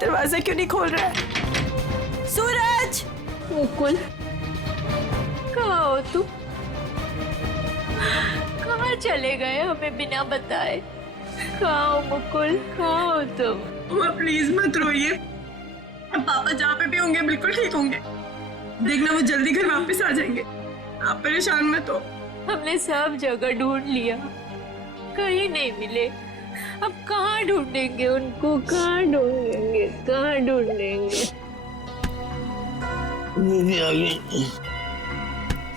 दरवाजा क्यों नहीं खोल रहा है? सूरज! मुकुल, कहाँ हो तुम? कहाँ चले गए हमें बिना बताए? कहाँ हो मुकुल, कहाँ हो तुम? माँ प्लीज मत रोइए, अब पापा जहाँ पे भी होंगे बिल्कुल ठीक होंगे। देखना वो जल्दी घर वापस आ जाएंगे, आप परेशान मत हो। हमने सब जगह ढूंढ लिया, कहीं नहीं मिले। अब कहाँ ढूंढेंगे उनको, कहाँ ढूंढेंगे, कहाँ ढूंढेंगे?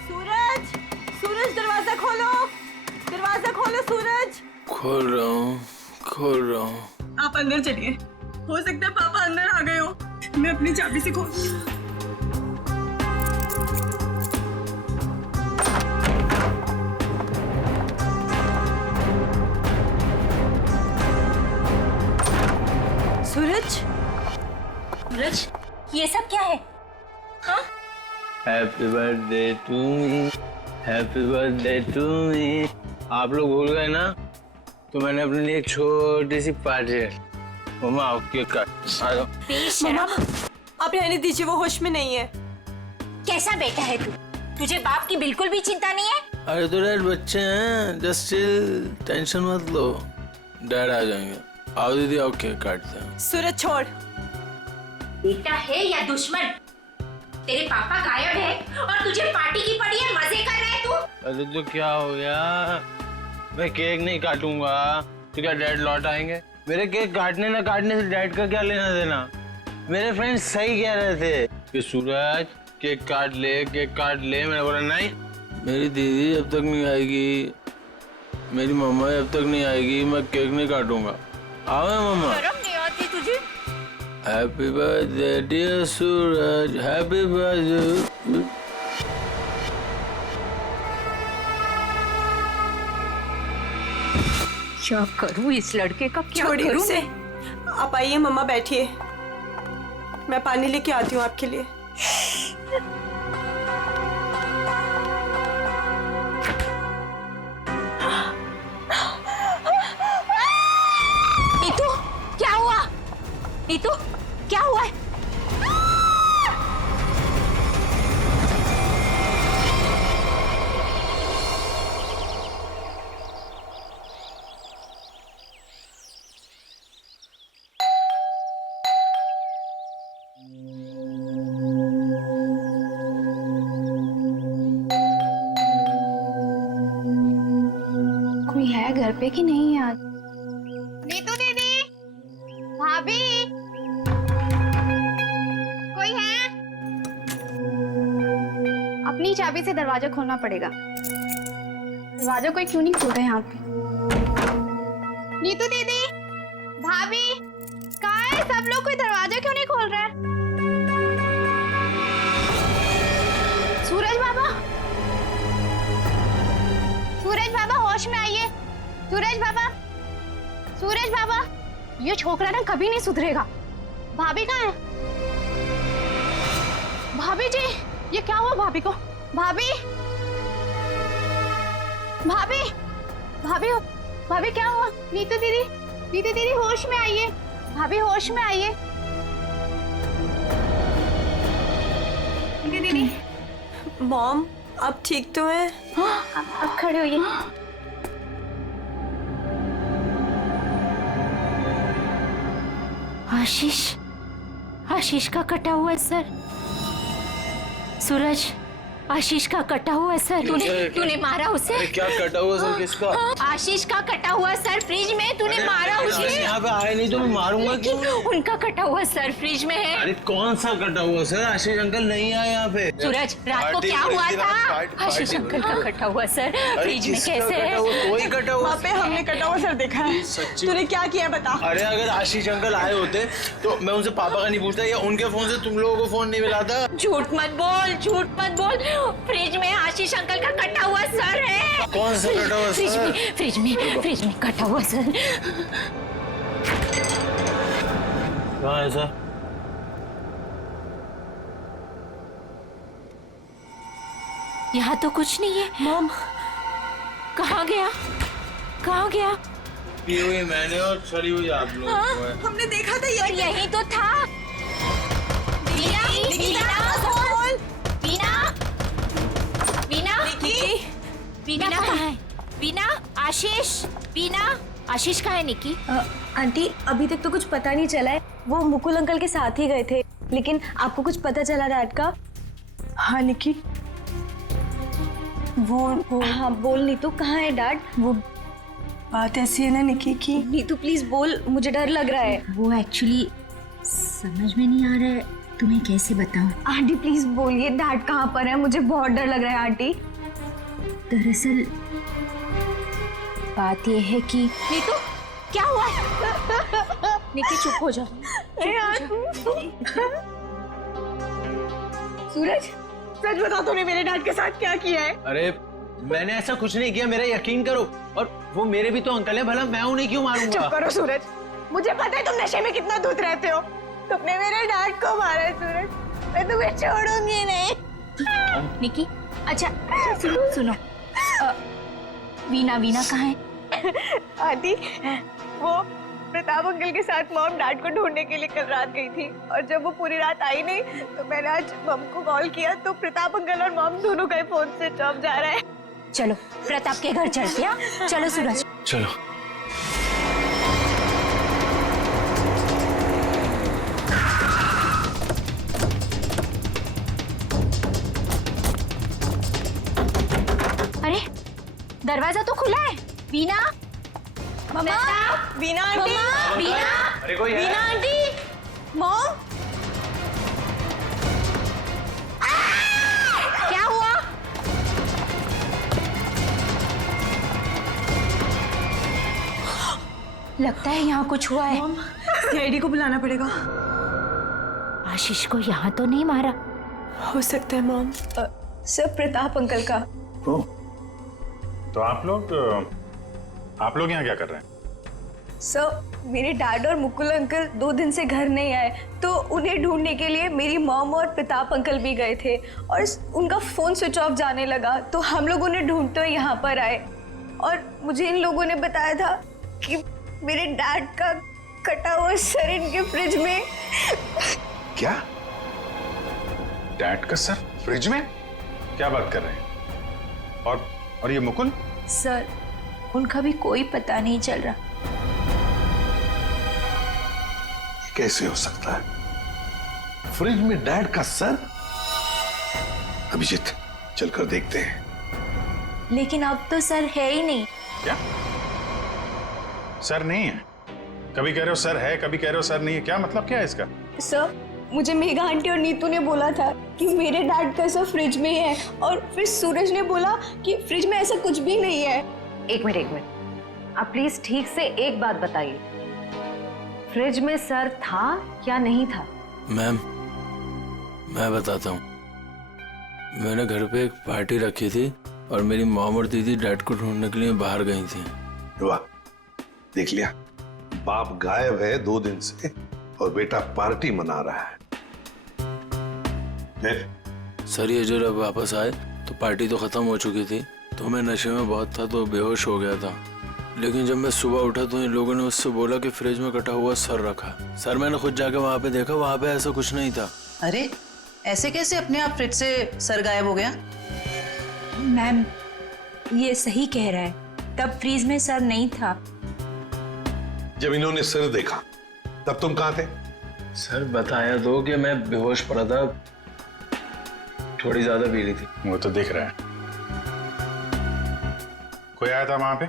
सूरज! सूरज दरवाजा खोलो, दरवाजा खोलो सूरज! खोल रहा हूँ। आप अंदर चलिए, हो सकता है पापा अंदर आ गए हो। मैं अपनी चाबी से खोल। सूरज! सूरज, ये सब क्या है? हाँ? Happy birthday to me, happy birthday to me. आप लोग भूल गए ना, तो मैंने अपने लिए एक छोटी सी पार्टी है। मम्मा आओ केक काट। आ जाओ। आप रहने दीजिए, वो होश में नहीं है। कैसा बेटा है तू? तुझे बाप की बिल्कुल भी चिंता नहीं है? अरे तो डैड बच्चे हैं, जस्ट चिल, टेंशन मत लो, डैड आ जाएंगे। आओ दीदी आओ केक काटते हैं। सूरज छोड़। बेटा है या दुश्मन? तेरे पापा गायब है और तुझे पार्टी की पड़ी है, मजे कर रहा है तू? अरे तो क्या हो गया, मैं केक नहीं काटूंगा तो क्या डैड लौट आएंगे? मेरे केक काटने ना काटने से डैड का क्या लेना देना? मेरे फ्रेंड्स सही कह रहे थे कि सूरज केक काट ले, केक काट ले। मैंने बोला नहीं, मेरी दीदी जब तक नहीं आएगी, मेरी मम्मा जब तक नहीं आएगी, मैं केक नहीं काटूंगा। आओ मम्मा। शर्म नहीं आती तुझे? हैप्पी बर्थडे डियर सूरज, हैप्पी बर्थडे। क्या करूं इस लड़के का, क्या छोड़िए करूं उसे। मैं? आप आइए मम्मा, बैठिए, मैं पानी लेके आती हूँ आपके लिए। नीतू, क्या हुआ? नीतू, क्या हुआ है? कोई है घर पे कि नहीं आज? नीतू दीदी, भाभी, कोई है? अपनी चाबी से दरवाजा खोलना पड़ेगा। दरवाजा कोई क्यों नहीं खोल रहा है यहाँ पे? नीतू दीदी, भाभी, कहाँ है सब लोग? कोई दरवाजा क्यों नहीं खोल रहा है? सूरज बाबा, सूरज बाबा होश में आइए। सूरज बाबा, सूरज बाबा, ये छोकरा ना कभी नहीं सुधरेगा। भाभी कहाँ है? भाभी जी, ये क्या हुआ भाभी को? भाभी, भाभी, भाभी, भाभी क्या हुआ? नीतू दीदी, नीतू दीदी होश में आइए। भाभी होश में आइए। नीतू दीदी, मॉम आप ठीक तो हैं? अब खड़े होइए। आशीष, आशीष का कटा हुआ है सर। सूरज, आशीष का कटा हुआ सर। तूने मारा उसे? अरे क्या कटा हुआ सर किसका? आशीष का कटा हुआ सर फ्रिज में, तूने मारा उसे? यहाँ पे आए नहीं तो मैं मारूंगा क्यों? उनका कटा हुआ सर फ्रिज में है। अरे कौन सा कटा हुआ सर? आशीष अंकल नहीं आए यहाँ पे। सूरज, रात को क्या हुआ था? आशीष अंकल का कटा हुआ सर फ्रिज में कैसे है? कोई कटा हुआ? वहाँ पे हमने कटा हुआ सर देखा है। सच्ची? तूने क्या किया बता? अरे अगर आशीष अंकल आए होते तो मैं उनसे पापा का नहीं पूछता या उनके फोन से तुम लोगों को फोन नहीं मिलाता। झूठ मत बोल, झूठ मत बोल। फ्रिज में आशीष अंकल का कटा हुआ सर है। कौन सा कटा हुआ सर? फ्रिज में कटा हुआ सर। कहाँ है सर? यहाँ तो कुछ नहीं है। मॉम कहाँ गया? कहाँ गया? पी हुई मैंने और सड़ी हुई आप लोग को है। हमने देखा था और यही तो था। वीना, वीना, वीना, वीना कहाँ है? वीना, आशीष, वीना, आशीष कहाँ है निकी? आंटी अभी तक तो कुछ पता नहीं चला है। वो मुकुल अंकल के साथ ही गए थे, लेकिन आपको कुछ पता चला डैड का? हाँ निकी, वो हाँ बोल नीतू, कहाँ है डैड? वो बात ऐसी है ना निकी की नीतू प्लीज बोल, मुझे डर लग रहा है। वो एक्चुअली समझ में नहीं आ रहा है, तुम्हें कैसे बताऊं। आंटी प्लीज बोलिए डैड कहाँ पर है, मुझे बहुत डर लग रहा है आंटी। दरअसल बात यह है कि नीतू, क्या हुआ? निकी चुप हो जा। सूरज, सच बता तूने मेरे डैड के साथ क्या किया है? अरे मैंने ऐसा कुछ नहीं किया, मेरा यकीन करो। और वो मेरे भी तो अंकल है, भला मैं उन्हें क्यों मारूंगा? चुप करो सूरज, मुझे पता है तुम नशे में कितना धुत रहते हो। तुमने मेरे डैड को मारा है सूरज, मैं तुम्हें छोड़ूंगी नहीं। निकी, अच्छा सुनो, वीना कहाँ है? आंटी, वो प्रताप अंकल के साथ मॉम डैड को ढूंढने के लिए कल रात गई थी, और जब वो पूरी रात आई नहीं तो मैंने आज मॉम को कॉल किया तो प्रताप अंकल और मॉम दोनों का फोन स्विच ऑफ जा रहा है। चलो प्रताप के घर चलते हैं। चलो सूरज। चलो। अरे दरवाजा तो खुला है। वीना, मम्मा, वीना आंटी, वीना, अरे कोई वीना है? आंटी, मॉम, क्या हुआ? लगता है यहाँ कुछ हुआ है। सीआईडी को बुलाना पड़ेगा। आशीष को यहाँ तो नहीं मारा? हो सकता है मॉम। सर प्रताप अंकल का। तो आप लोग यहाँ क्या कर रहे हैं? सर मेरे डैड और मुकुल अंकल 2 दिन से घर नहीं आए, तो उन्हें ढूंढने के लिए मेरी मॉम और प्रताप अंकल भी गए थे, और उनका फोन स्विच ऑफ जाने लगा, तो हम लोग उन्हें ढूंढते हुए यहाँ पर आए। और मुझे इन लोगों ने बताया था कि मेरे डैड का कटा हुआ सर इनके फ्रिज में। क्या? डैड का सर फ्रिज में? क्या बात कर रहे हैं? और ये मुकुल? सर उनका भी कोई पता नहीं चल रहा। कैसे हो सकता है? फ्रिज में डैड का सर? अभिजीत, चलकर देखते हैं। लेकिन अब तो सर है ही नहीं। क्या सर नहीं है? कभी कह रहे हो सर है, कभी कह रहे हो सर नहीं है, क्या मतलब क्या है इसका? सर मुझे मेघा आंटी और नीतू ने बोला था कि मेरे डैड का सर फ्रिज में है, और फिर सूरज ने बोला कि फ्रिज में ऐसा कुछ भी नहीं है। एक मिनट, आप प्लीज ठीक से एक बात बताइए, फ्रिज में सर था या नहीं था? मैम, मैं बताता हूँ। मैंने घर पे एक पार्टी रखी थी और मेरी मॉम और दीदी डैड को ढूंढने के लिए बाहर गई थी। वाह, देख लिया, बाप गायब है 2 दिन से और बेटा पार्टी मना रहा है। सर ये जब वापस आए तो पार्टी तो खत्म हो चुकी थी, तो मैं नशे में बहुत था तो बेहोश हो गया था। लेकिन जब मैं सुबह उठा तो इन लोगों ने मुझसे बोला कि फ्रिज में कटा हुआ सर रखा। सर मैंने खुद जाके वहाँ पे देखा, वहाँ पे ऐसा कुछ नहीं था। अरे ऐसे कैसे अपने आप फ्रिज से सर गायब हो गया? मैम ये सही कह रहा है, तब फ्रीज में सर नहीं था। जब इन्होंने सर देखा तब तुम कहाँ थे? सर बताया तो कि मैं बेहोश पड़ा था, थोड़ी ज्यादा पी ली थी। वो तो दिख रहा है। कोई आया था वहां पे?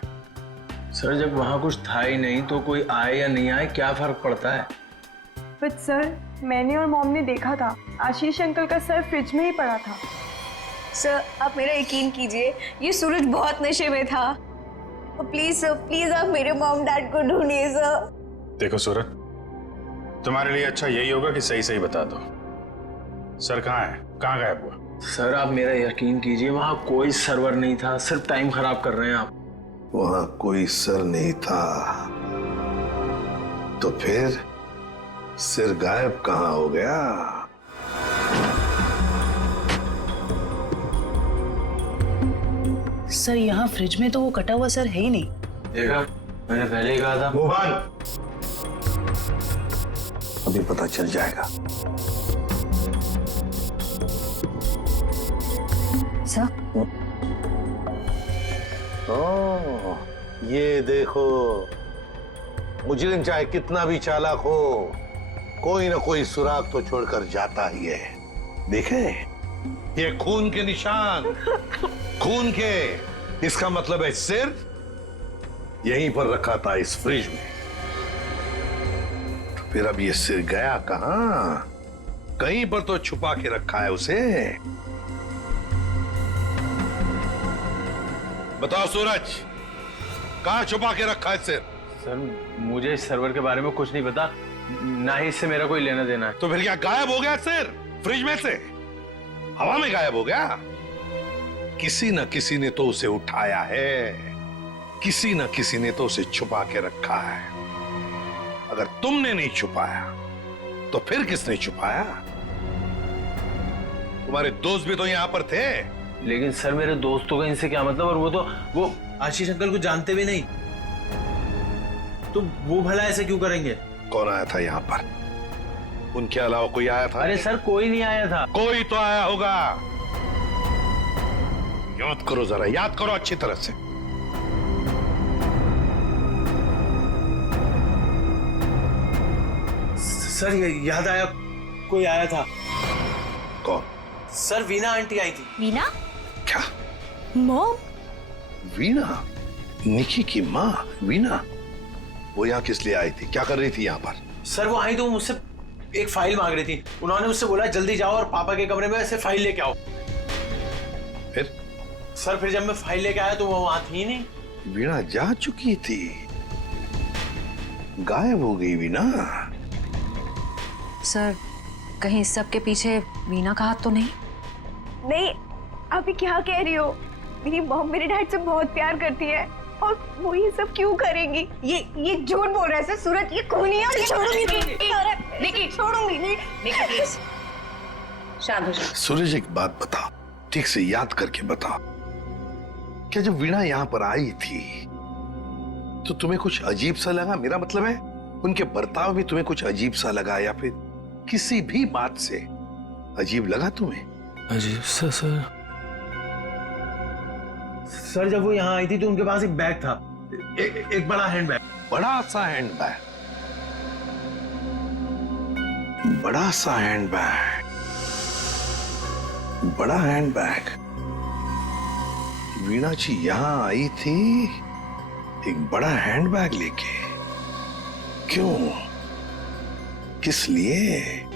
सर जब वहाँ कुछ था ही नहीं तो कोई आए या नहीं आए क्या फर्क पड़ता है? बट सर, मैंने और मॉम ने देखा था आशीष अंकल का सर फ्रिज में ही पड़ा था। सर आप मेरा यकीन कीजिए, ये सूरज बहुत नशे में था। प्लीज सर, प्लीज आप मेरे मॉम डैड को ढूंढिए सर। देखो सूरज, तुम्हारे लिए अच्छा यही होगा कि सही सही बता दो, सर कहाँ है, कहाँ गायब हुआ? सर आप मेरा यकीन कीजिए, वहाँ कोई सर्वर नहीं था, सिर्फ टाइम खराब कर रहे हैं आप। वहां कोई सर नहीं था तो फिर सिर गायब कहाँ हो गया? सर यहाँ फ्रिज में तो वो कटा हुआ सर है ही नहीं। देखा, मैंने पहले ही कहा था। मोहन, अभी पता चल जाएगा। सर ओह, ये देखो, मुजरिम चाहे कितना भी चालाक हो, कोई ना कोई सुराग तो छोड़कर जाता ही है। देखे, ये खून के निशान, खून के। इसका मतलब है सिर यहीं पर रखा था इस फ्रिज में। तो फिर अब ये सिर गया कहां? कहीं पर तो छुपा के रखा है उसे। बताओ सूरज, कहां छुपा के रखा है सिर? सर मुझे इस सर्वर के बारे में कुछ नहीं पता, ना ही इससे मेरा कोई लेना देना है। तो फिर क्या गायब हो गया सिर फ्रिज में से? हवा में गायब हो गया? किसी न किसी ने तो उसे उठाया है, किसी न किसी ने तो उसे छुपा के रखा है। अगर तुमने नहीं छुपाया तो फिर किसने छुपाया? तुम्हारे दोस्त भी तो यहां पर थे। लेकिन सर मेरे दोस्तों का इनसे क्या मतलब? और वो आशीष अंकल को जानते भी नहीं, तो वो भला ऐसे क्यों करेंगे? कौन आया था यहाँ पर? उनके अलावा कोई आया था? अरे सर कोई नहीं आया था। कोई तो आया होगा। याद करो जरा, याद करो अच्छी तरह से। सर याद आया, कोई आया था। कौन? सर वीना आंटी आई थी। वीना? क्या? मॉम? वीना? निकी की माँ वीना? वो यहाँ किस लिए आई थी? क्या कर रही थी यहाँ पर? सर वो आई तो मुझसे एक फाइल मांग रही थी। उन्होंने मुझसे बोला जल्दी जाओ और पापा के कमरे में से फाइल लेके आओ। फिर? सर फिर जब मैं फाइल लेके आया तो वो वहां थी नहीं। वीणा जा चुकी थी, गायब हो गई वीणा। सर कहीं इस सब के पीछे वीना का हाथ तो नहीं? नहीं, आप ये क्या कह रही हो? मेरी मॉम मेरे डैड से बहुत प्यार करती है और वो ये सब क्यों करेंगी? ये झूठ बोल रहा है सर। सूरज ये खूनी है और ये छोड़ूंगी नहीं, छोड़ूंगी नहीं। शांत हो जाओ। सूरज एक बात बताओ, ठीक से याद करके बताओ, क्या जब वीणा यहाँ पर आई थी तो तुम्हें कुछ अजीब सा लगा? मेरा मतलब है उनके बर्ताव में तुम्हें कुछ अजीब सा लगा, या फिर किसी भी बात से अजीब लगा तुम्हें? अजीब सा सर जब वो यहाँ आई थी तो उनके पास एक बैग था, एक बड़ा हैंड बैग। बड़ा सा हैंड बैग? बड़ा सा हैंड बैग? बड़ा हैंड बैग? वीणा जी यहाँ आई थी एक बड़ा हैंड बैग लेके? क्यों? किस लिए?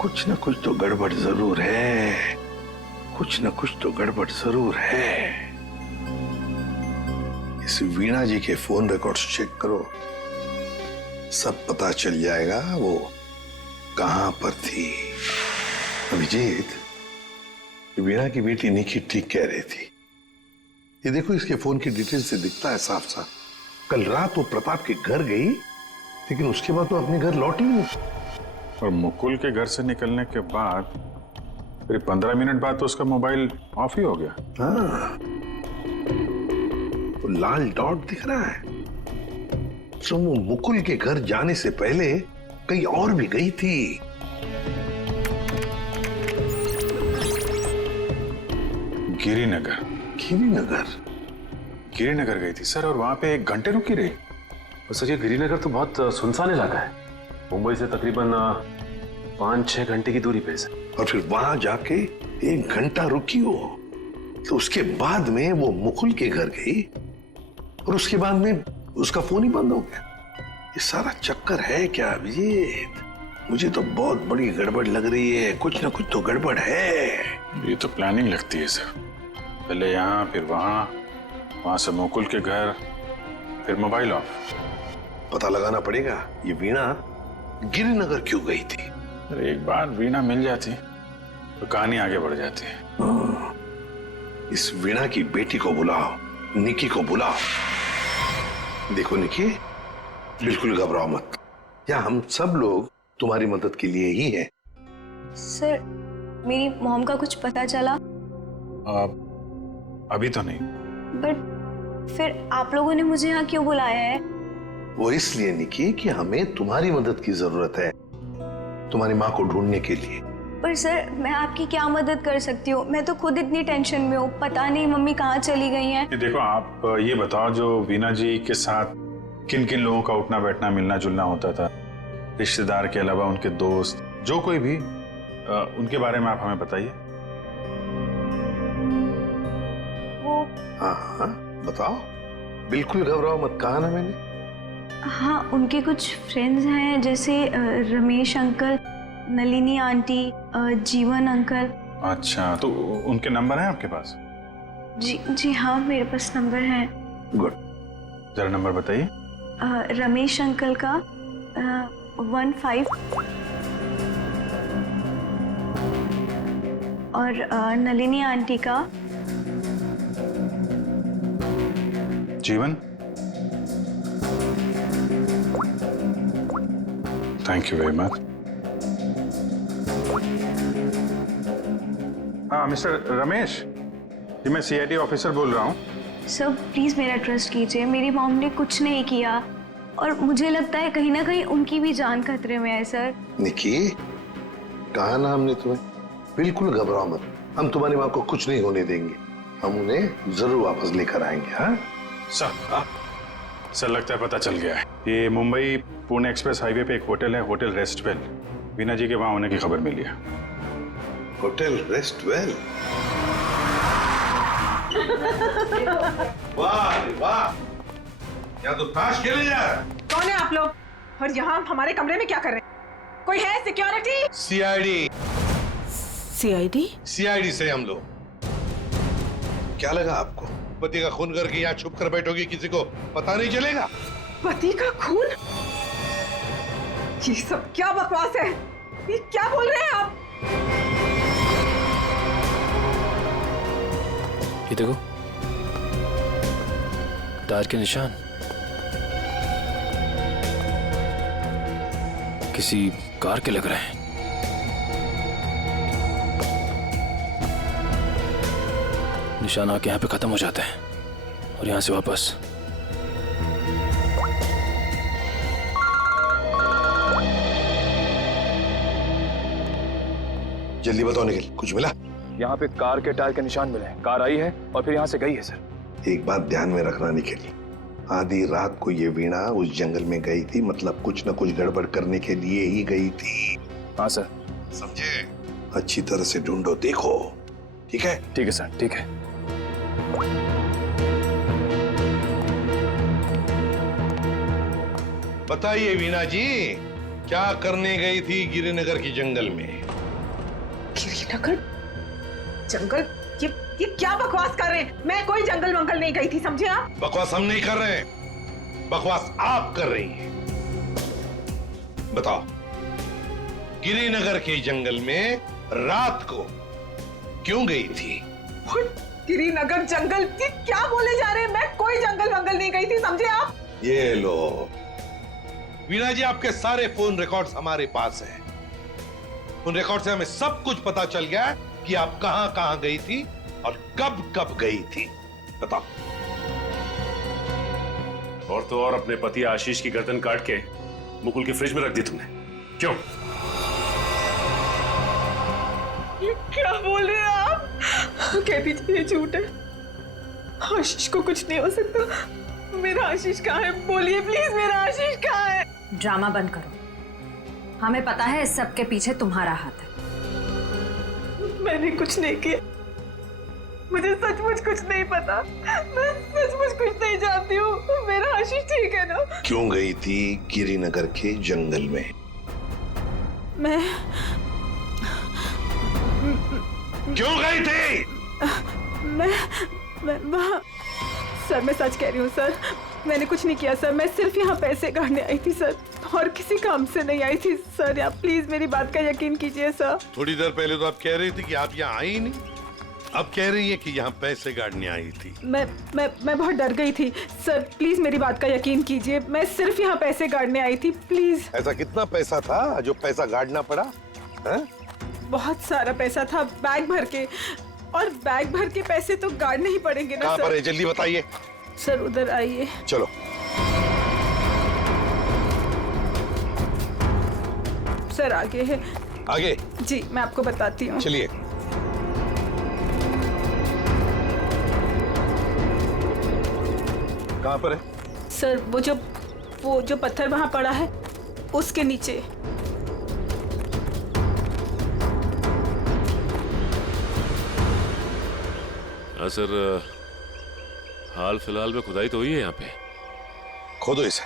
कुछ ना कुछ तो गड़बड़ जरूर है, कुछ ना कुछ तो गड़बड़ जरूर है। इस वीणा जी के फोन रिकॉर्ड्स चेक करो, सब पता चल जाएगा वो कहां पर थी। अभिजीत, वीणा की बेटी निकी ठीक कह रही थी। ये देखो, इसके फोन की डिटेल से दिखता है साफ साफ, कल रात वो प्रताप के घर गई, लेकिन उसके बाद वो अपने घर लौटी नहीं। और मुकुल के घर से निकलने के बाद फिर 15 मिनट बाद तो उसका मोबाइल ऑफ ही हो गया। हाँ, वो लाल डॉट दिख रहा है, तो वो मुकुल के घर जाने से पहले कहीं और भी गई थी। गिरिनगर। गिरिनगर? गिरिनगर गई थी सर, और वहां पे 1 घंटे रुकी रही। और सर ये गिरिनगर तो बहुत सुनसान इलाका है, मुंबई से तकरीबन 5-6 घंटे की दूरी पे है। और फिर वहां जाके 1 घंटा रुकी हो, तो उसके बाद में वो मुकुल के घर गई और उसके बाद में उसका फोन ही बंद हो गया। ये सारा चक्कर है क्या अभिजीत? मुझे तो बहुत बड़ी गड़बड़ लग रही है, कुछ ना कुछ तो गड़बड़ है। ये तो प्लानिंग लगती है सर, पहले यहाँ फिर वहां से मुकुल के घर, फिर मोबाइल ऑफ। पता लगाना पड़ेगा ये वीणा गिरिनगर क्यों गई थी। अरे एक बार वीणा मिल जाती तो कहानी आगे बढ़ जाती है। इस वीणा की बेटी को बुलाओ, निकी को बुलाओ। देखो निकी, बिल्कुल घबराओ मत, या हम सब लोग तुम्हारी मदद के लिए ही हैं। सर, मेरी मॉम का कुछ पता चला? अभी तो नहीं। बट फिर आप लोगों ने मुझे यहाँ क्यों बुलाया है? वो इसलिए निकी कि हमें तुम्हारी मदद की जरूरत है, तुम्हारी माँ को ढूंढने के लिए। पर सर मैं आपकी क्या मदद कर सकती हूँ? मैं तो खुद इतनी टेंशन में हूँ, पता नहीं मम्मी कहाँ चली गई हैं। देखो आप ये बताओ, जो वीना जी के साथ किन किन लोगों का उठना बैठना मिलना जुलना होता था, रिश्तेदार के अलावा उनके दोस्त, जो कोई भी, उनके बारे में आप हमें बताइए। वो हाँ हाँ बताओ, बिल्कुल घबराओ मत, कहा ना मैंने। हाँ, उनके कुछ फ्रेंड्स हैं, जैसे रमेश अंकल, नलिनी आंटी, जीवन अंकल। अच्छा, तो उनके नंबर हैं आपके पास? जी हाँ, मेरे पास नंबर है। गुड, जरा नंबर बताइए। रमेश अंकल का 15 और नलिनी आंटी का जीवन। Thank you very much. हाँ मिस्टर रमेश, जी मैं सीआईडी ऑफिसर बोल रहा हूँ। सर प्लीज मेरा ट्रस्ट कीजिए, मेरी मॉम ने कुछ नहीं किया और मुझे लगता है कहीं ना कहीं उनकी भी जान खतरे में है। सर निकी, कहा ना हमने तुम्हें, बिल्कुल घबराओ मत, हम तुम्हारी माँ को कुछ नहीं होने देंगे, हम उन्हें जरूर वापस लेकर आएंगे। हाँ सर लगता है पता चल गया है। ये मुंबई पुणे एक्सप्रेस हाईवे पे एक होटल है, होटल रेस्टवेल। वीना जी के वहां होने की खबर मिली है। होटल रेस्टवेल? वाह वाह, यहाँ तो ताश खेले जा रहा है। कौन है आप लोग और यहाँ हमारे कमरे में क्या कर रहे हैं? कोई है सिक्योरिटी? सीआईडी। सीआईडी? सीआईडी से हम लोग। क्या लगा आपको, पति का खून करके यहाँ छुप कर बैठोगे, किसी को पता नहीं चलेगा? पति का खून? ये सब क्या बकवास है? ये क्या बोल रहे हैं आप? ये देखो, टायर के निशान किसी कार के लग रहे हैं। निशान आके यहाँ पे खत्म हो जाते हैं और यहाँ से वापस। जल्दी बताओ निखिल, कुछ मिला? यहाँ पे कार के टायर के निशान मिले हैं, कार आई है और फिर यहाँ से गई है सर। एक बात ध्यान में रखना निखिल, आधी रात को ये वीणा उस जंगल में गई थी, मतलब कुछ न कुछ गड़बड़ करने के लिए ही गई थी। हाँ सर। समझे? अच्छी तरह से ढूंढो, देखो। ठीक है? ठीक है सर, ठीक है। बताइए वीणा जी, क्या करने गई थी गिरिनगर की जंगल में? गिरिनगर जंगल? ये क्या बकवास कर रहे हैं? मैं कोई जंगल वंगल नहीं गई थी, समझे आप? बकवास हम नहीं कर रहे हैं, बकवास आप कर रही हैं। बताओ, गिरिनगर के जंगल में रात को क्यों गई थी? गिरिनगर जंगल? ये क्या बोले जा रहे हैं? मैं कोई जंगल वंगल नहीं गई थी, समझे आप? ये लो वीणा जी, आपके सारे फोन रिकॉर्ड्स हमारे पास हैं। उन रिकॉर्ड से हमें सब कुछ पता चल गया है कि आप कहां कहां गई थी और कब कब गई थी। बताओ। और तो और अपने पति आशीष की गर्दन काट के मुकुल की फ्रिज में रख दी तुमने, क्यों? ये क्या बोल रहे हैं आप? कह दीजिए ये झूठ है, आशीष को कुछ नहीं हो सकता। मेरा आशीष कहाँ है? बोलिए प्लीज, मेरा आशीष कहाँ है? ड्रामा बंद करो, हमें पता है इस सब के पीछे तुम्हारा हाथ है। मैंने कुछ नहीं किया, मुझे सचमुच कुछ नहीं पता, मैं सचमुच कुछ नहीं जानती हूँ। मेरा आशीष ठीक है ना? क्यों गई थी गिरिनगर के जंगल में? मैं क्यों गई थी? मैं वहाँ, सर मैं सच कह रही हूँ सर, मैंने कुछ नहीं किया सर, मैं सिर्फ यहाँ पैसे काटने आई थी सर, और किसी काम से नहीं आई थी सर। आप प्लीज मेरी बात का यकीन कीजिए सर। थोड़ी देर पहले तो आप कह रही थी कि आप यहाँ आई ही नहीं, अब कह रही है कि यहाँ पैसे काटने आई थी। मैं बहुत डर गई थी सर, प्लीज मेरी बात का यकीन कीजिए, मैं सिर्फ यहाँ पैसे काटने आई थी, प्लीज। ऐसा कितना पैसा था जो पैसा गाड़ना पड़ा? है? बहुत सारा पैसा था, बैग भर के, और बैग भर के पैसे तो गाड़ने ही पड़ेंगे ना कहाँ सर। पर है? जल्दी बताइए। सर उधर आइए। चलो। सर आगे है। आगे? जी मैं आपको बताती हूँ। चलिए। कहाँ पर है? सर वो जो पत्थर वहाँ पड़ा है उसके नीचे। हाँ सर, हाल फिलहाल में खुदाई तो हुई है यहाँ पे। खोदो इसे।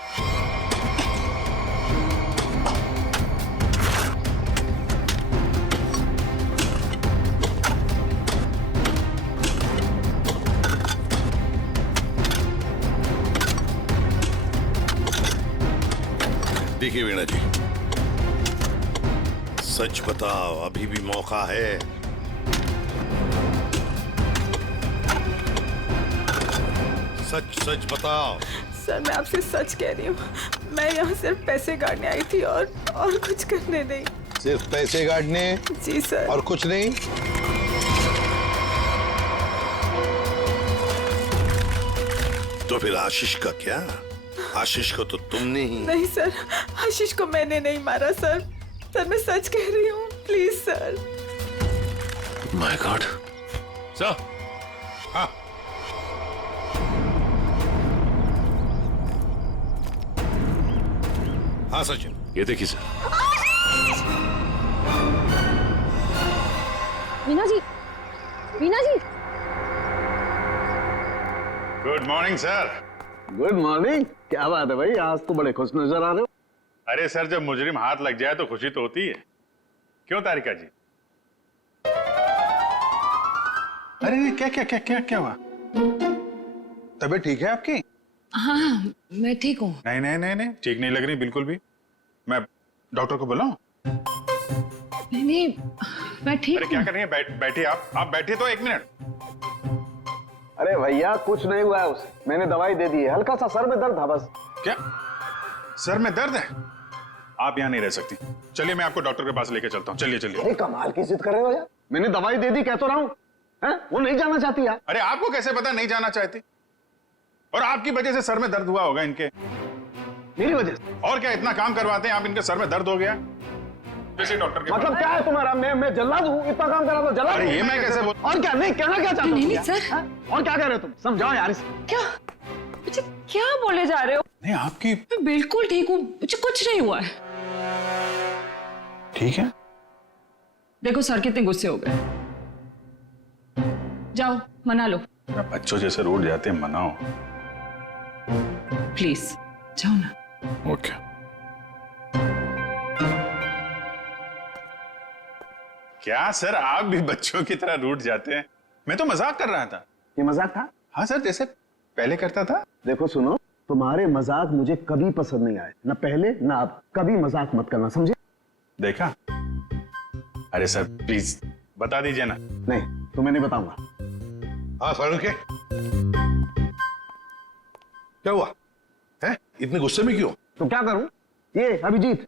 देखिए वीणा जी, सच बताओ, अभी भी मौका है। सच सच बताओ। सर मैं आपसे सच कह रही हूँ, मैं यहाँ सिर्फ पैसे काटने आई थी और कुछ करने नहीं। सिर्फ पैसे काटने? जी सर। और कुछ नहीं? तो फिर आशीष का क्या? आशीष को तो तुमने ही। नहीं सर, आशीष को मैंने नहीं मारा सर। सर मैं सच कह रही हूँ, please sir. My God. Sir. हाँ। हाँ सचिन, ये देखिए sir. Veena ji, Veena ji. Good morning sir. Good morning. क्या बात है भाई, आज तो बड़े खुश नजर आ रहे हो। अरे सर, जब मुजरिम हाथ लग जाए तो खुशी तो होती है। क्यों तारिका जी? अरे क्या क्या क्या क्या क्या हुआ? तबीयत ठीक है आपकी? हाँ मैं ठीक हूँ। नहीं नहीं नहीं नहीं, ठीक नहीं लग रही बिल्कुल भी। मैं डॉक्टर को बुलाऊं? नहीं मैं ठीक। अरे क्या कर रही हैं? बैठिए आप बैठिए तो 1 मिनट। अरे भैया कुछ नहीं हुआ है उसे, मैंने दवाई दे दी है, हल्का सा सर में दर्द था बस। क्या सर में दर्द है? आप यहाँ नहीं रह सकती, चलिए मैं आपको डॉक्टर के पास लेके चलता हूँ। चलिए चलिए। अरे कमाल की जिद कर रहे हो यार, मैंने दवाई दे दी, कह तो रहा हूँ। वो नहीं जाना चाहती यार। अरे आपको कैसे पता नहीं जाना चाहती? और आपकी वजह से सर में दर्द हुआ होगा इनके। मेरी वजह से? और क्या, इतना काम करवाते हैं आप, इनके सर में दर्द हो गया। जैसे डॉक्टर के मतलब क्या है तुम्हारा? मैं जल्लाद हूँ? इतना काम करा तो जल्लाद? अरे ये मैं कैसे बोल? और क्या? नहीं कहना क्या चाहते हो? नहीं सर। और क्या कह रहे हो तुम? समझाओ यार इसे। क्या मुझे क्या बोले जा रहे हो? नहीं आपकी। मैं बिल्कुल ठीक हूँ, मुझे कुछ नहीं हुआ है। ठीक है। देखो सर कितने गुस्से हो गए। जाओ मना लो। बच्चों जैसे रोड जाते हैं, मनाओ प्लीज, जाओ ना। ओके। क्या सर, आप भी बच्चों की तरह रूठ जाते हैं? मैं तो मजाक कर रहा था। ये मजाक था? हाँ सर, जैसे पहले करता था। देखो सुनो, तुम्हारे मजाक मुझे कभी पसंद नहीं आए, ना पहले ना अब। कभी मजाक मत करना, समझे? देखा? अरे सर प्लीज बता दीजिए ना। नहीं तो मैं नहीं बताऊंगा। हाँ फारूक, क्या हुआ है? इतने गुस्से में क्यों? तो क्या करूं? ये अभिजीत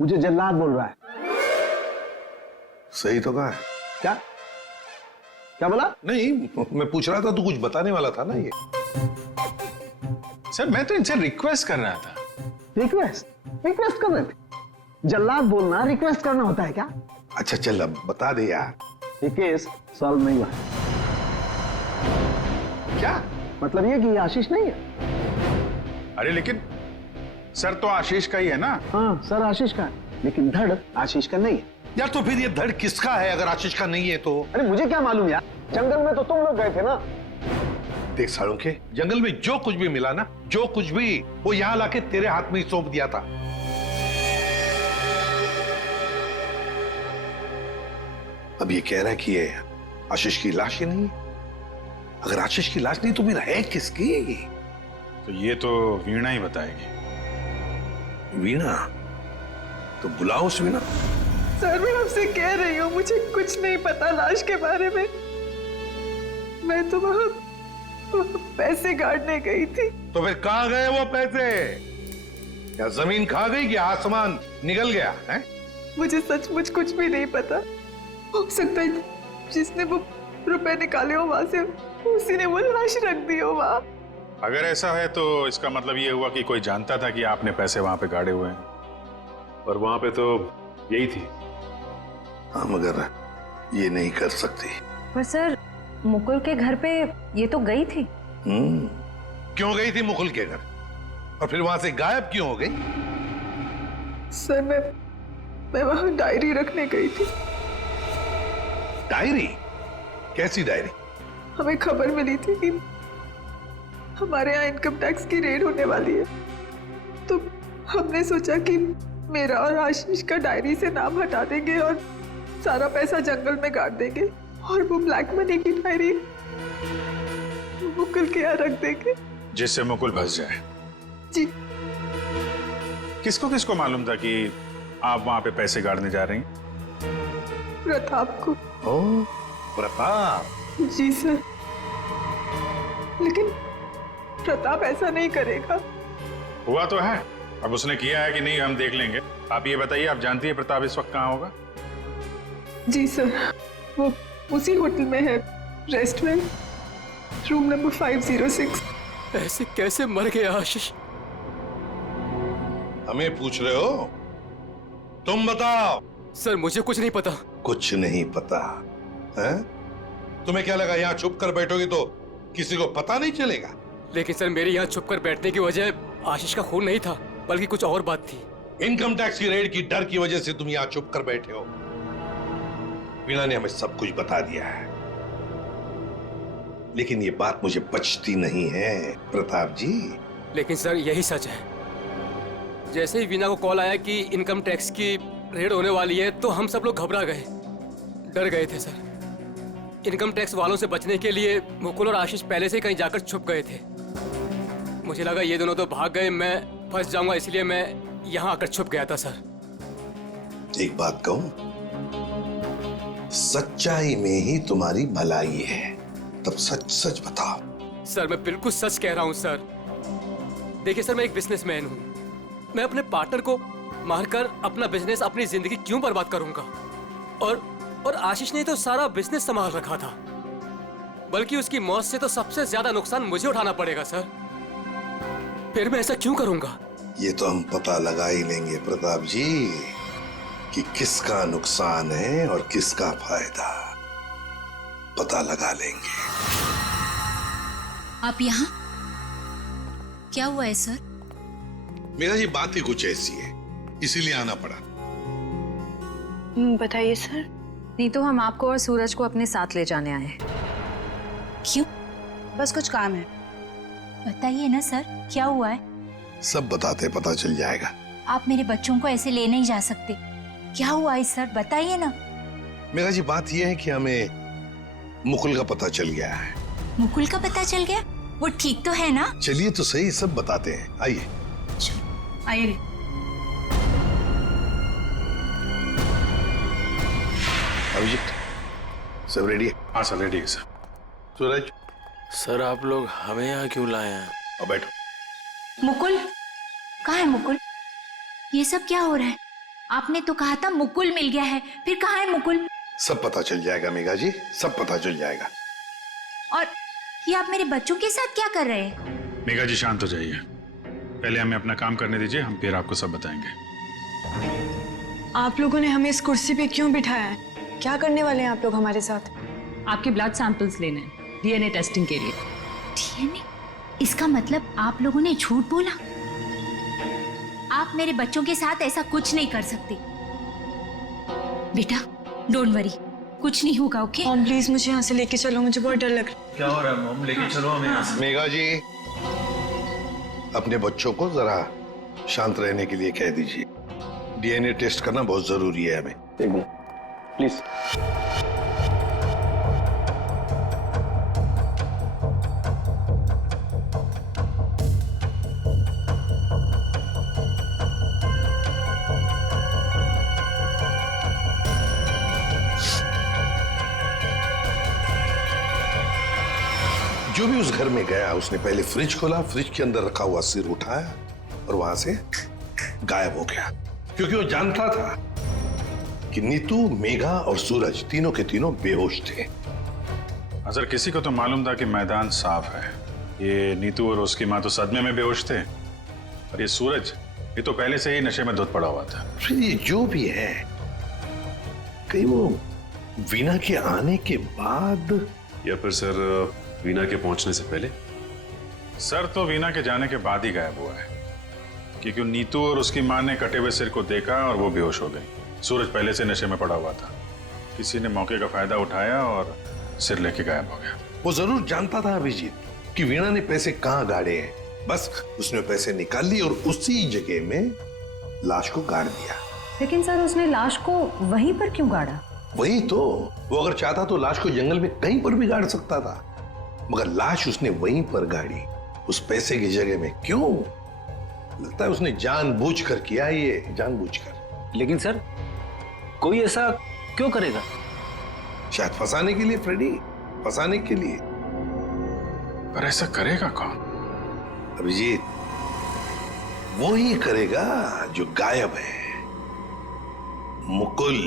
मुझे जल्लाद बोल रहा है। सही तो कहा है। क्या क्या बोला? नहीं, मैं पूछ रहा था, तू कुछ बताने वाला था ना। ये सर मैं तो इनसे रिक्वेस्ट कर रहा था। रिक्वेस्ट कर रहे थे? जल्लाद बोलना रिक्वेस्ट करना होता है क्या? अच्छा चल अब बता दे यार। ये केस सॉल्व नहीं हुआ। क्या मतलब ये कि ये आशीष नहीं है। अरे लेकिन सर तो आशीष का ही है ना। हाँ सर आशीष का है, लेकिन धड़ आशीष का नहीं है। यार तो फिर ये धड़ किसका है अगर आशीष का नहीं है तो? अरे मुझे क्या मालूम यार, जंगल में तो तुम लोग गए थे ना। देख साळुंखे, जंगल में जो कुछ भी मिला ना, जो कुछ भी, वो यहाँ लाके तेरे हाथ में ही सौंप दिया था। अब ये कह रहा है कि ये आशीष की लाश ही नहीं है। अगर आशीष की लाश नहीं तो फिर है किसकी? तो ये तो वीणा ही बताएगी। वीणा? तो बुलाओ उस वीणा। सर मैं आपसे कह रही हूँ, मुझे कुछ नहीं पता लाश के बारे में। मैं तो वहाँ पैसे काटने गई थी। तो फिर कहाँ गए वो पैसे? क्या जमीन खा गई कि आसमान निगल गया है? मुझे सचमुच कुछ भी नहीं पता। हो सकता है जिसने वो रुपए निकाले हो वहां से, उसी ने वो लाश रख दी हो वहां। अगर ऐसा है तो इसका मतलब ये हुआ कि कोई जानता था कि आपने पैसे वहां पे गाड़े हुए हैं, और वहां पे तो यही थी। हाँ, मगर ये नहीं कर सकती। पर सर, मुकुल के घर पे ये तो गई थी। क्यों गई थी मुकुल के घर, और फिर वहां से गायब क्यों हो गई? सर मैं वहां डायरी रखने गई थी। डायरी? कैसी डायरी? हमें खबर मिली थी कि हमारे यहाँ इनकम टैक्स की रेड होने वाली है, तो हमने सोचा कि मेरा और आशीष का डायरी से नाम हटा देंगे और सारा पैसा जंगल में गाड़ देंगे, और वो ब्लैक मनी की डायरी मुकुल के यहाँ रख देंगे, जिससे मुकुल फंस जाए। जी। किसको किसको मालूम था कि आप वहां पे पैसे गाड़ने जा रही हैं? प्रताप को। ओह, प्रताप। जी सर, लेकिन प्रताप ऐसा नहीं करेगा। हुआ तो है, अब उसने किया है कि नहीं हम देख लेंगे। आप ये बताइए, आप जानती है प्रताप इस वक्त कहाँ होगा? जी सर, वो उसी होटल में है, रेस्टोरेंट, रूम नंबर 506। ऐसे कैसे मर गया आशीष? हमें पूछ रहे हो? तुम बताओ। सर मुझे कुछ नहीं पता। कुछ नहीं पता है? तुम्हें क्या लगा यहाँ छुप कर बैठोगी तो किसी को पता नहीं चलेगा? लेकिन सर, मेरे यहाँ छुप कर बैठने की वजह आशीष का खून नहीं था, बल्कि कुछ और बात थी। इनकम टैक्स की रेड की डर की वजह से तुम यहाँ छुप कर बैठे हो। वीणा ने हमें सब कुछ बता दिया है, लेकिन ये बात मुझे पचती नहीं है प्रताप जी। लेकिन सर, यही सच है। जैसे ही वीणा को कॉल आया कि इनकम टैक्स की रेड होने वाली है, तो हम सब लोग घबरा गए, डर गए थे सर। इनकम टैक्स वालों से बचने के लिए मुकुल और आशीष पहले से ही कहीं जाकर छुप गए थे। मुझे लगा ये दोनों तो भाग गए, मैं फंस जाऊंगा, इसलिए मैं यहाँ आकर छुप गया था सर। एक बात कहूं, सच्चाई में ही तुम्हारी भलाई है, तब सच सच बताओ। सर मैं बिल्कुल सच कह रहा हूँ सर। देखिए सर, मैं एक बिजनेसमैन हूँ। मैं अपने पार्टनर को मारकर अपना बिजनेस, अपनी जिंदगी क्यों बर्बाद करूंगा? और आशीष ने तो सारा बिजनेस संभाल रखा था, बल्कि उसकी मौत से तो सबसे ज्यादा नुकसान मुझे उठाना पड़ेगा सर। फिर मैं ऐसा क्यों करूंगा? ये तो हम पता लगा ही लेंगे प्रताप जी कि किसका नुकसान है और किसका फायदा, पता लगा लेंगे। आप यहाँ? क्या हुआ है सर? मेरा जी बात ही कुछ ऐसी है, इसीलिए आना पड़ा। बताइए सर। नहीं तो हम आपको और सूरज को अपने साथ ले जाने आए हैं। क्यों? बस कुछ काम है। बताइए ना सर, क्या हुआ है? सब बताते पता चल जाएगा। आप मेरे बच्चों को ऐसे ले नहीं जा सकते। क्या हुआ है सर, बताइए ना। मेरा जी बात यह है कि हमें मुकुल का पता चल गया है। मुकुल का पता चल गया? वो ठीक तो है ना? चलिए तो सही, सब बताते हैं, आइए। आइए। अभिजीत, सब रेडी है? हाँ सर, रेडी है सर। सूरज। सर आप लोग हमें यहाँ क्यों लाए हैं? अब बैठो। मुकुल कहाँ है? मुकुल, ये सब क्या हो रहा है? आपने तो कहा था मुकुल मिल गया है, फिर कहाँ है मुकुल? सब पता चल जाएगा मेघा जी, सब पता चल जाएगा। और ये आप मेरे बच्चों के साथ क्या कर रहे हैं? मेघा जी शांत हो जाइए, पहले हमें अपना काम करने दीजिए, हम फिर आपको सब बताएंगे। आप लोगों ने हमें इस कुर्सी पे क्यों बिठाया है? क्या करने वाले हैं आप लोग हमारे साथ? आपके ब्लड सैंपल्स लेने हैं डीएनए टेस्टिंग के लिए। डीएनए? इसका मतलब आप लोगों ने झूठ बोला? आप मेरे बच्चों के साथ ऐसा कुछ नहीं कर सकते। बेटा डोंट वरी, कुछ नहीं होगा, ओके? मॉम प्लीज मुझे यहाँ से लेके चलो, मुझे बहुत डर लग रहा है। क्या हो रहा है मॉम? लेके चलो हमें यहाँ से। मेघा जी, अपने बच्चों को जरा शांत रहने के लिए कह दीजिए। डीएनए टेस्ट करना बहुत जरूरी है हमें। एक मिनट प्लीज। जो भी उस घर में गया उसने पहले फ्रिज खोला, फ्रिज के अंदर रखा हुआ सिर उठाया और वहां से गायब हो गया, क्योंकि वो जानता था कि नीतू, मेघा और सूरज तीनों के तीनों बेहोश थे। अगर किसी को तो मालूम था कि मैदान साफ है, ये नीतू और उसकी माँ तो सदमे में बेहोश थे, और ये सूरज, ये तो पहले से ही नशे में धुत पड़ा हुआ था। फिर ये जो भी है, कहीं वो वीना के आने के बाद, या फिर सर वीना के पहुंचने से पहले? सर तो वीना के जाने के बाद ही गायब हुआ है, क्योंकि नीतू और उसकी माँ ने कटे हुए सिर को देखा और वो बेहोश हो गई। सूरज पहले से नशे में पड़ा हुआ था, किसी ने मौके का फायदा उठाया और सिर लेके गायब हो गया। वो जरूर जानता था अभिजीत कि वीणा ने पैसे कहाँ गाड़े हैं, बस उसने पैसे निकाल लिए और उसी जगह में लाश को गाड़ दिया। लेकिन सर उसने लाश को वहीं पर क्यों गाड़ा? वही तो, वो अगर चाहता तो लाश को जंगल में कहीं पर भी गाड़ सकता था, मगर लाश उसने वहीं पर गाड़ी, उस पैसे की जगह में। क्यों? लगता है उसने जानबूझकर किया, ये जानबूझकर। लेकिन सर कोई ऐसा क्यों करेगा? शायद फंसाने के लिए फ्रेडी, फंसाने के लिए। पर ऐसा करेगा कौन? अभिजीत, वो ही करेगा जो गायब है, मुकुल।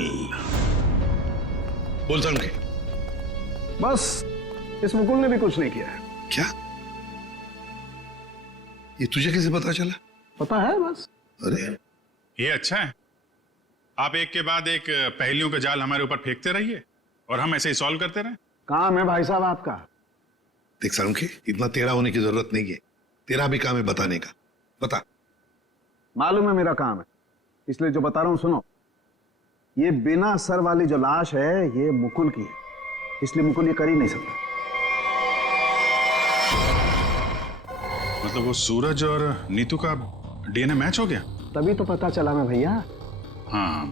बोल समझे? बस इस मुकुल ने भी कुछ नहीं किया है। क्या? ये तुझे कैसे पता चला? पता है बस। अरे ये अच्छा है, आप एक के बाद एक पहेलियों का जाल हमारे ऊपर फेंकते रहिए और हम ऐसे ही सॉल्व करते रहे। काम है भाई साहब आपका। देख सारुंखे, इतना टेढ़ा होने की जरूरत नहीं है, तेरा भी काम है बताने का। बता। मालूम है मेरा काम है, इसलिए जो बता रहा हूं सुनो। ये बिना सर वाली जो लाश है ये मुकुल की है, इसलिए मुकुल ये कर ही नहीं सकता। मतलब वो सूरज और नीतू का डीएनए मैच हो गया? तभी तो पता चला ना भैया। हाँ,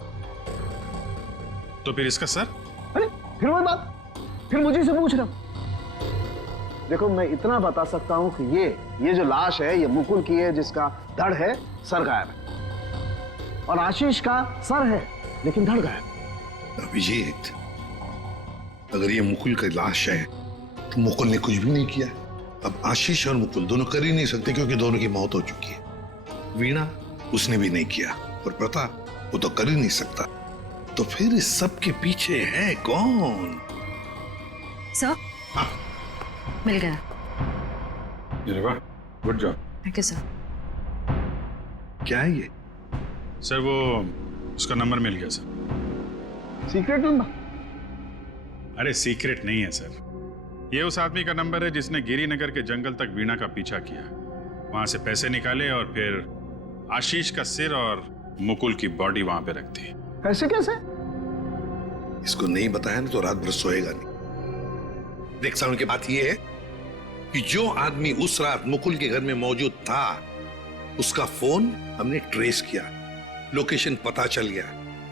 तो फिर इसका सर? अरे फिर वही बात, फिर मुझे से पूछ रहा। देखो मैं इतना बता सकता हूं कि ये जो लाश है ये मुकुल की है, जिसका धड़ है, सर गायब है। और आशीष का सर है लेकिन धड़ गायब। अभिजीत, अगर ये मुकुल की लाश है तो मुकुल ने कुछ भी नहीं किया। अब आशीष और मुकुल दोनों कर ही नहीं सकते, क्योंकि दोनों की मौत हो चुकी है। वीणा, उसने भी नहीं किया, और प्रताप, वो तो कर ही नहीं सकता। तो फिर इस सब के पीछे है कौन? सर, मिल गया। अरे वाह, good job. Thank you sir. क्या है ये? सर वो उसका नंबर मिल गया सर। Secret number? अरे सीक्रेट नहीं है सर, ये उस आदमी का नंबर है जिसने गिरिनगर के जंगल तक वीणा का पीछा किया, वहां से पैसे निकाले और फिर आशीष का सिर और मुकुल की बॉडी वहां पे रख दी। ऐसे कैसे? इसको नहीं बताया ना तो रात भर सोएगा नहीं। देख साउंड की बात यह है कि जो आदमी उस रात मुकुल के घर में मौजूद था, उसका फोन हमने ट्रेस किया, लोकेशन पता चल गया,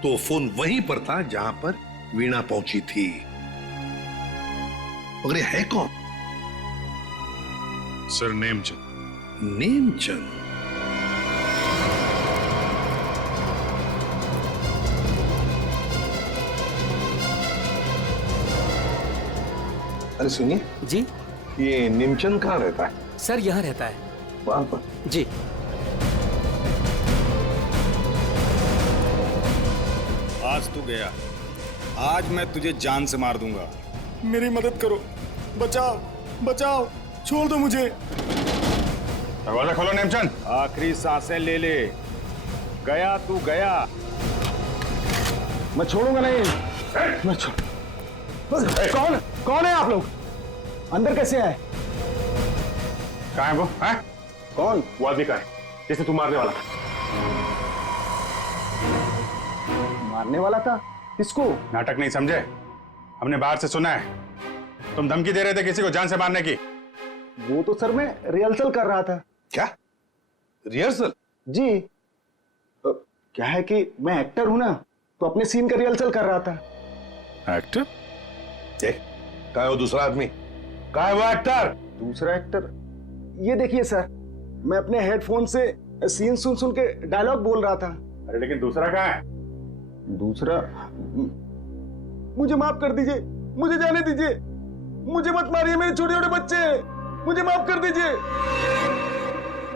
तो वो फोन वहीं पर था जहां पर वीणा पहुंची थी। मगर ये है कौन? सर नेमचंद। नेमचंद? अरे सुनिए जी, ये नेमचंद कहाँ रहता है? सर यहाँ रहता है। वहां पर? जी। आज तू गया, आज मैं तुझे जान से मार दूंगा। मेरी मदद करो, बचाओ बचाओ, छोड़ दो मुझे। दरवाजा खोलो नेमचंद। आखिरी सांसें ले ले, गया तू गया। मैं छोड़ूंगा नहीं। मैं कौन है आप लोग? अंदर कैसे आए? कहाँ है वो? है? कौन? वो आदमी कहाँ है जिसे तू मारने वाला था? मारने वाला था? किसको? नाटक नहीं समझे, हमने बाहर से सुना है तुम धमकी दे रहे थे किसी को जान से मारने की। वो तो सर मैं रिहर्सल कर रहा था। क्या रिहर्सल? जी, क्या है कि मैं एक्टर हूं ना, तो अपने सीन का रिहर्सल कर रहा था। एक्टर? कहाँ है वो दूसरा आदमी? कहाँ है वो एक्टर? दूसरा एक्टर? ये देखिए सर, मैं अपने हेडफोन से सीन सुन सुन के डायलॉग बोल रहा था। अरे लेकिन दूसरा कहाँ है? दूसरा? मुझे माफ कर दीजिए, मुझे जाने दीजिए, मुझे मत मारिए, मेरे छोटे छोटे बच्चे हैं, मुझे माफ कर दीजिए।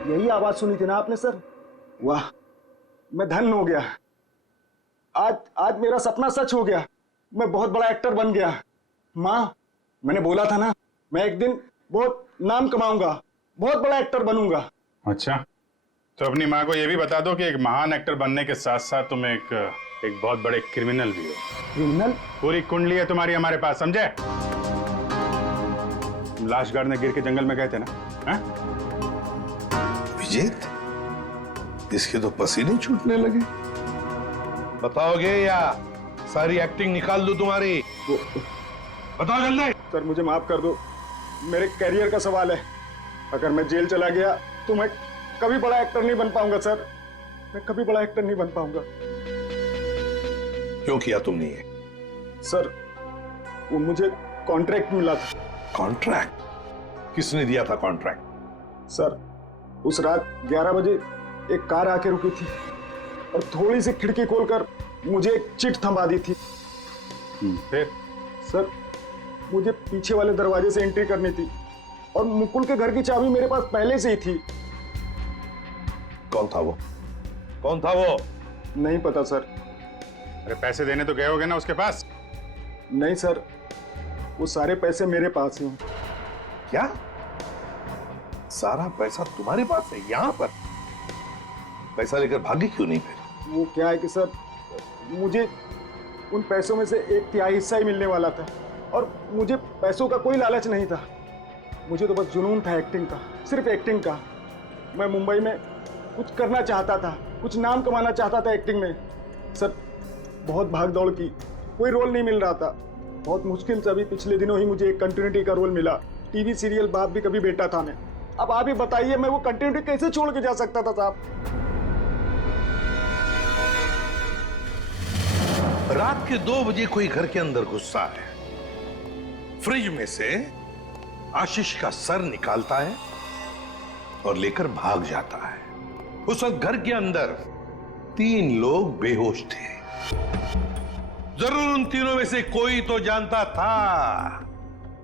यही आवाज सुनी थी ना आपने सर? वाह, मैं धन्य हो गया। आज मेरा सपना सच हो गया, मैं बहुत बड़ा एक्टर बन गया। माँ, मैंने बोला था ना, मैं एक दिन बहुत नाम कमाऊंगा, बहुत बड़ा एक्टर बनूंगा। अच्छा, तो अपनी माँ को ये भी बता दो कि एक महान एक्टर बनने के साथ साथ तुम एक बहुत बड़े क्रिमिनल भी हो। क्रिमिनल? पूरी कुंडली है तुम्हारी हमारे पास, समझे? तुम लाश गाड़ने गिर के जंगल में गए थे ना? विजेत, इसके तो पसीने छूटने लगे। बताओगे या सारी एक्टिंग निकाल दूं तुम्हारी? बताओ जल्दी। सर मुझे माफ कर दो, मेरे करियर का सवाल है। अगर मैं जेल चला गया तो मैं कभी बड़ा एक्टर नहीं बन पाऊंगा सर, मैं कभी बड़ा एक्टर नहीं बन पाऊंगा। क्यों किया तुमने ये? सर वो मुझे कॉन्ट्रैक्ट मिला था। कॉन्ट्रैक्ट? किसने दिया था कॉन्ट्रैक्ट? सर उस रात 11 बजे एक कार आके रुकी थी और थोड़ी सी खिड़की खोलकर मुझे एक चिट थमा दी थी। फिर? सर मुझे पीछे वाले दरवाजे से एंट्री करनी थी और मुकुल के घर की चाबी मेरे पास पहले से ही थी। कौन था वो? कौन था वो? नहीं पता सर। अरे पैसे देने तो गए होगे ना उसके पास? नहीं सर, वो सारे पैसे मेरे पास ही हैं। क्या? सारा पैसा तुम्हारे पास है यहाँ पर? पैसा लेकर भागी क्यों नहीं फिर? वो क्या है कि सर मुझे उन पैसों में से 1/3 हिस्सा ही मिलने वाला था और मुझे पैसों का कोई लालच नहीं था। मुझे तो बस जुनून था एक्टिंग का, सिर्फ एक्टिंग का। मैं मुंबई में कुछ करना चाहता था, कुछ नाम कमाना चाहता था एक्टिंग में। सर बहुत भाग दौड़ की, कोई रोल नहीं मिल रहा था। बहुत मुश्किल से अभी पिछले दिनों ही मुझे एक कंटिन्यूटी का रोल मिला। टीवी सीरियल बाप भी कभी बेटा था में। अब आप ही बताइए मैं वो कंटिन्यूटी कैसे छोड़ के जा सकता था साहब? रात के 2 बजे कोई घर के अंदर घुसता है, फ्रिज में से आशीष का सर निकालता है और लेकर भाग जाता है। उस वक्त घर के अंदर 3 लोग बेहोश थे। जरूर उन तीनों में से कोई तो जानता था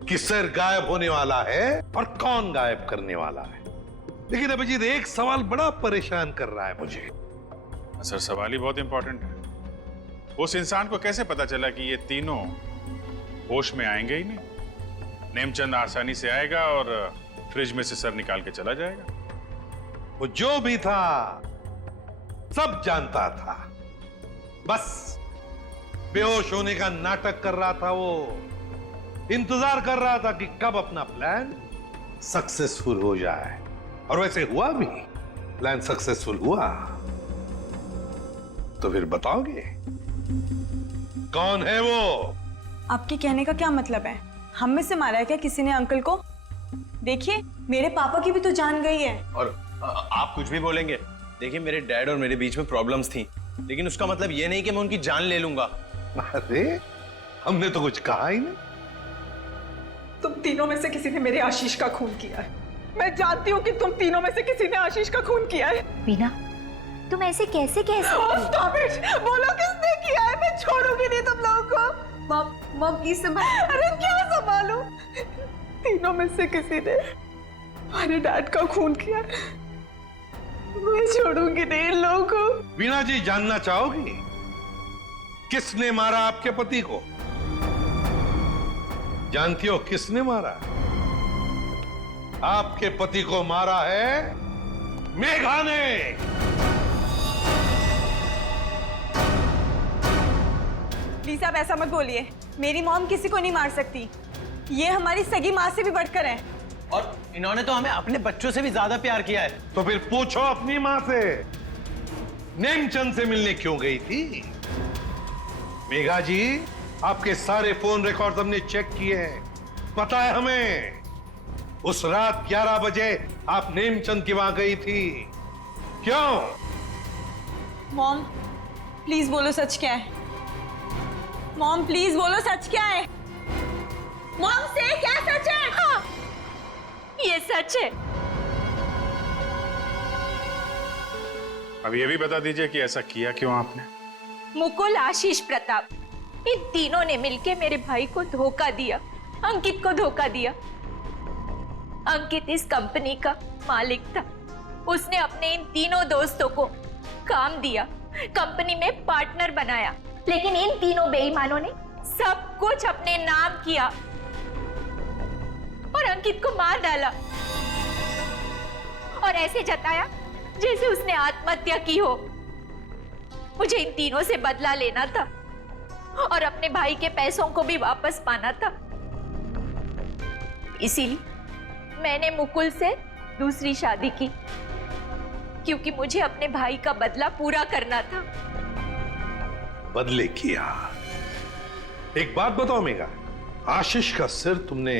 कि सर गायब होने वाला है और कौन गायब करने वाला है। लेकिन अभिजीत एक सवाल बड़ा परेशान कर रहा है मुझे। सर सवाल ही बहुत इंपॉर्टेंट है। उस इंसान को कैसे पता चला कि ये तीनों होश में आएंगे ही नहीं? नेमचंद आसानी से आएगा और फ्रिज में से सर निकाल के चला जाएगा। वो जो भी था सब जानता था, बस बेहोश होने का नाटक कर रहा था। वो इंतजार कर रहा था कि कब अपना प्लान सक्सेसफुल हो जाए, और वैसे हुआ भी। प्लान सक्सेसफुल हुआ। तो फिर बताओगे कौन है वो? आपके कहने का क्या मतलब है? हम में से मारा है क्या किसी ने अंकल को? देखिए मेरे पापा की भी तो जान गई है। और आप कुछ भी बोलेंगे? देखिए मेरे डैड और मेरे बीच में प्रॉब्लम्स थी, लेकिन उसका मतलब ये नहीं कि मैं उनकी जान ले लूंगा। अरे हमने तो कुछ कहा ही नहीं। तुम तीनों में से किसी ने मेरे आशीष का खून किया है। मैं जानती हूँ कि तुम तीनों में से किसी ने आशीष का खून किया है। वीना तुम ऐसे कैसे कह सकती हो? बोलो किसने किया है? मैं छोड़ूंगी नहीं तुम लोगों को। मॉम प्लीज संभाल। अरे क्या संभालूं? तीनों में से किसी ने हमारे डैड का खून किया। मैं छोड़ूंगी नहीं इन लोगों को। वीणा जी जानना चाहोगी किसने मारा आपके पति को? जानती हो किसने मारा? आपके पति को मारा है मेघा ने। प्लीज आप ऐसा मत बोलिए। मेरी मॉम किसी को नहीं मार सकती। ये हमारी सगी माँ से भी बढ़कर है। और इन्होंने तो हमें अपने बच्चों से भी ज्यादा प्यार किया है। तो फिर पूछो अपनी माँ से, नेमचंद से मिलने क्यों गई थी? मेघा जी आपके सारे फोन रिकॉर्ड हमने चेक किए हैं। पता है हमें उस रात 11 बजे आप नेमचंद की वहां गई थी। क्यों? मॉम प्लीज बोलो सच क्या है? मॉम प्लीज बोलो सच क्या है? मॉम से क्या सच है? हाँ, ये सच है। अब ये भी बता दीजिए कि ऐसा किया क्यों आपने? मुकुल, आशीष, प्रताप, इन तीनों ने मिलके मेरे भाई को धोखा दिया, अंकित को धोखा दिया। अंकित इस कंपनी का मालिक था। उसने अपने इन तीनों दोस्तों को काम दिया, कंपनी में पार्टनर बनाया, लेकिन इन तीनों बेईमानों ने सब कुछ अपने नाम किया और अंकित को मार डाला और ऐसे जताया जैसे उसने आत्महत्या की हो। मुझे इन तीनों से बदला लेना था और अपने भाई के पैसों को भी वापस पाना था। इसीलिए मैंने मुकुल से दूसरी शादी की, क्योंकि मुझे अपने भाई का बदला पूरा करना था। बदले किया। एक बात बताओ मेघा, आशीष का सिर तुमने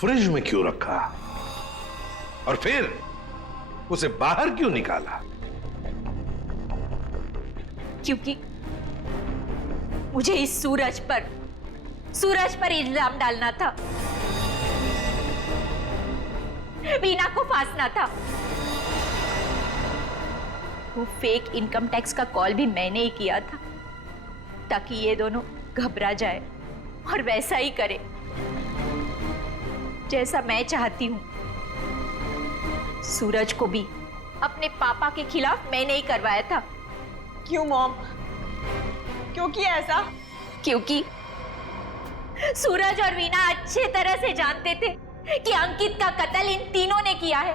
फ्रिज में क्यों रखा और फिर उसे बाहर क्यों निकाला? क्योंकि मुझे इस सूरज पर इल्जाम डालना था, वीना को फांसना था। वो फेक इनकम टैक्स का कॉल भी मैंने ही किया था ताकि ये दोनों घबरा जाए और वैसा ही करे जैसा मैं चाहती हूं। सूरज को भी अपने पापा के खिलाफ मैंने ही करवाया था। क्यों मॉम? क्यों किया ऐसा? क्योंकि सूरज और वीना अच्छे तरह से जानते थे कि अंकित का कत्ल इन तीनों ने किया है,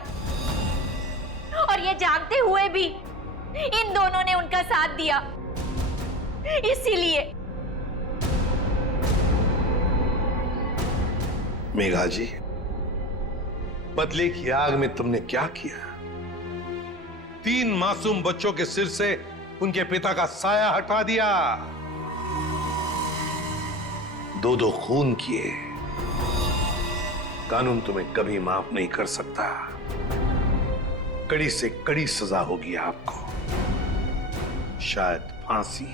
और ये जानते हुए भी इन दोनों ने उनका साथ दिया। इसीलिए मेघा जी, बदले की आग में तुमने क्या किया? 3 मासूम बच्चों के सिर से उनके पिता का साया हटा दिया, 2 खून किए। कानून तुम्हें कभी माफ नहीं कर सकता। कड़ी से कड़ी सजा होगी आपको, शायद फांसी।